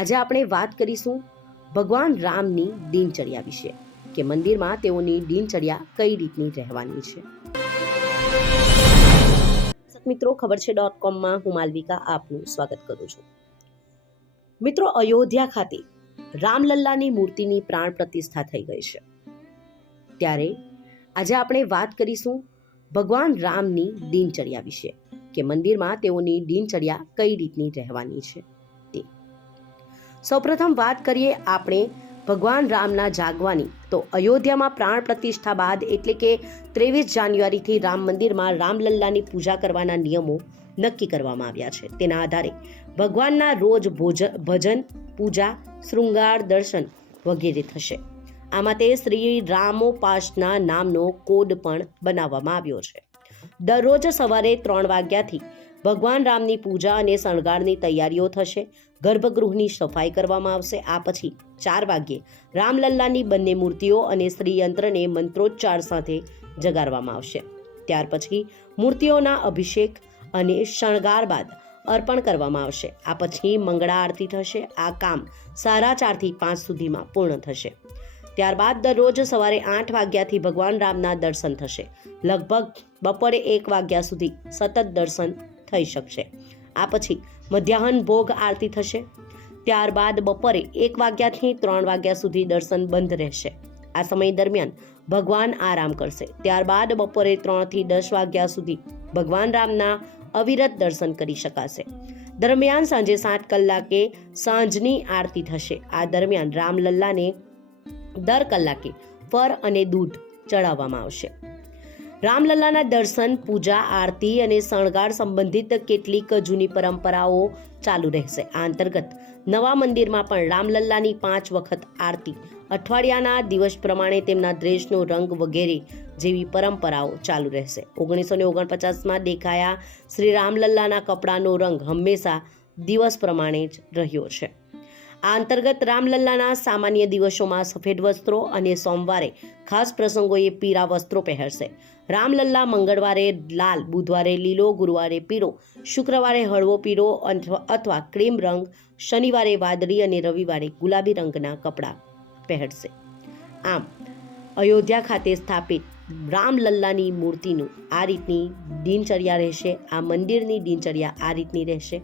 આજે આપણે વાત કરીશું ભગવાન રામની દિનચર્યા વિશે કે મંદિરમાં તેઓની દિનચર્યા કઈ રીતની રહેવાની છે। મિત્રો, ખબર છે .com હું માલવિકા આપનું સ્વાગત કરું છું। મિત્રો, અયોધ્યા ખાતે રામલલ્લાની મૂર્તિની પ્રાણ પ્રતિષ્ઠા થઈ ગઈ છે, ત્યારે આજે આપણે વાત કરીશું ભગવાન રામની દિનચર્યા વિશે કે મંદિરમાં તેઓની દિનચર્યા કઈ રીતની રહેવાની છે તે। સૌપ્રથમ વાત કરીએ આપણે ભગવાન રામના જાગવાની, તો અયોધ્યામાં પ્રાણ પ્રતિષ્ઠા બાદ એટલે કે 23 જાન્યુઆરીથી રામ મંદિરમાં રામલલ્લાની પૂજા કરવાના નિયમો નક્કી કરવામાં આવ્યા છે। તેના આધારે ભગવાનના રોજ ભજન, પૂજા, શૃંગાર, દર્શન વગેરે થશે। આ માટે શ્રી રામોપાસના નામનો કોડ પણ બનાવવામાં આવ્યો છે। દરરોજ સવારે 3 વાગ્યાથી ભગવાન રામની પૂજા અને શણગારની તૈયારીઓ થશે। ગર્ભગૃહની સફાઈ કરવામાં આવશે। આ પછી 4 વાગ્યે રામલલ્લાની બંને મૂર્તિઓ અને શ્રીયંત્રને મંત્રોચ્ચાર સાથે જગાડવામાં આવશે। ત્યાર પછી મૂર્તિઓના અભિષેક અને શણગાર બાદ અર્પણ કરવામાં આવશે। આ પછી મંગળા આરતી થશે। આ કામ 4:30 થી 5 સુધીમાં પૂર્ણ થશે। ત્યારબાદ દરરોજ સવારે 8 વાગ્યાથી ભગવાન રામના દર્શન થશે। લગભગ બપોરે 1 વાગ્યા સુધી સતત દર્શન થઈ શકશે। આ પછી મધ્યાહન ભોગ આરતી થશે। ત્યારબાદ બપોરે 1 વાગ્યાથી 3 વાગ્યા સુધી દર્શન બંધ રહેશે। આ સમય દરમિયાન ભગવાન આરામ કરશે। ત્યારબાદ બપોરે 3 થી 10 વાગ્યા સુધી ભગવાન રામના અવિરત દર્શન કરી શકાશે। દરમિયાન સાંજે 7 કલાકે સાંજની આરતી થશે। આ દરમિયાન રામલલ્લાને દર કલાકે ફળ અને દૂધ ચડાવવામાં આવશે। રામલલ્લાના દર્શન, પૂજા, આરતી અને શણગાર સંબંધિત કેટલીક જૂની પરંપરાઓ ચાલુ રહેશે। આ અંતર્ગત નવા મંદિરમાં પણ રામલલ્લાની 5 વખત આરતી, અઠવાડિયાના દિવસ પ્રમાણે તેમના ડ્રેસનો રંગ વગેરે જેવી પરંપરાઓ ચાલુ રહેશે। 1949માં દેખાયા શ્રી રામલલ્લાના કપડાનો રંગ હંમેશા દિવસ પ્રમાણે જ રહ્યો છે। આ અંતર્ગત રામલલ્લાના સામાન્ય દિવસોમાં સફેદ વસ્ત્રો અને સોમવારે ખાસ પ્રસંગોએ પીળા વસ્ત્રો પહેરશે। રામલલ્લા મંગળવારે લાલ, બુધવારે લીલો, ગુરુવારે પીળો, શુક્રવારે હળવો પીળો અથવા ક્રીમ રંગ, શનિવારે વાદળી અને રવિવારે ગુલાબી રંગના કપડાં પહેરશે। આમ અયોધ્યા ખાતે સ્થાપિત રામલલ્લાની મૂર્તિનું આ રીતની દિનચર્યા રહેશે। આ મંદિરની દિનચર્યા આ રીતની રહેશે।